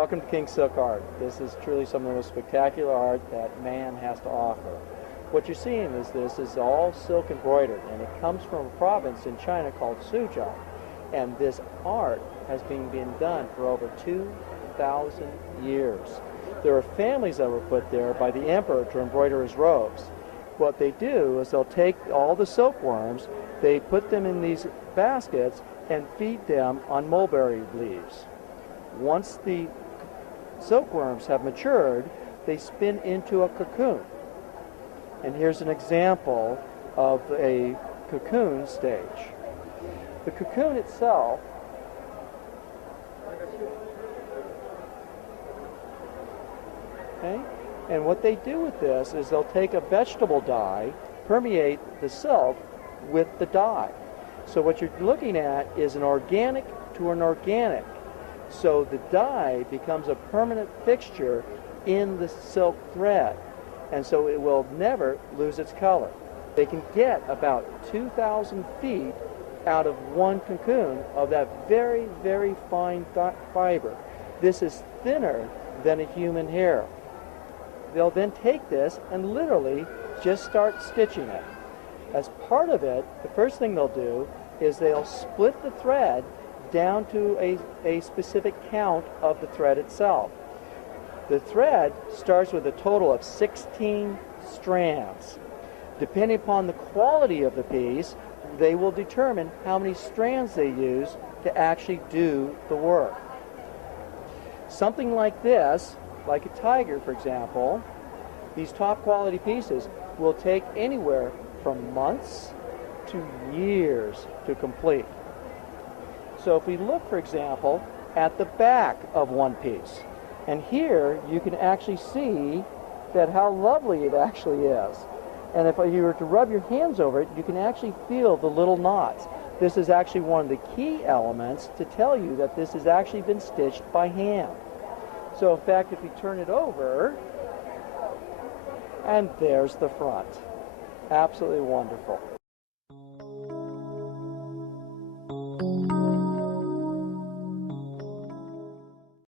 Welcome to King Silk Art. This is truly some of the most spectacular art that man has to offer. What you're seeing is this is all silk embroidered, and it comes from a province in China called Suzhou. And this art has been done for over 2,000 years. There are families that were put there by the emperor to embroider his robes. What they do is they'll take all the silkworms, they put them in these baskets and feed them on mulberry leaves. Once the silkworms have matured, they spin into a cocoon. And here's an example of a cocoon stage. The cocoon itself and what they do with this is they'll take a vegetable dye, permeate the silk with the dye. So what you're looking at is an organic to an organic. So the dye becomes a permanent fixture in the silk thread, and so it will never lose its color. They can get about 2,000 feet out of one cocoon of that very, very fine fiber. This is thinner than a human hair. They'll then take this and literally just start stitching it. As part of it, the first thing they'll do is they'll split the thread down to a specific count of the thread itself. The thread starts with a total of 16 strands. Depending upon the quality of the piece, they will determine how many strands they use to actually do the work. Something like this, like a tiger for example, these top quality pieces will take anywhere from months to years to complete. So if we look, for example, at the back of one piece, and here you can actually see that how lovely it actually is. And if you were to rub your hands over it, you can actually feel the little knots. This is actually one of the key elements to tell you that this has actually been stitched by hand. So in fact, if we turn it over, and there's the front. Absolutely wonderful.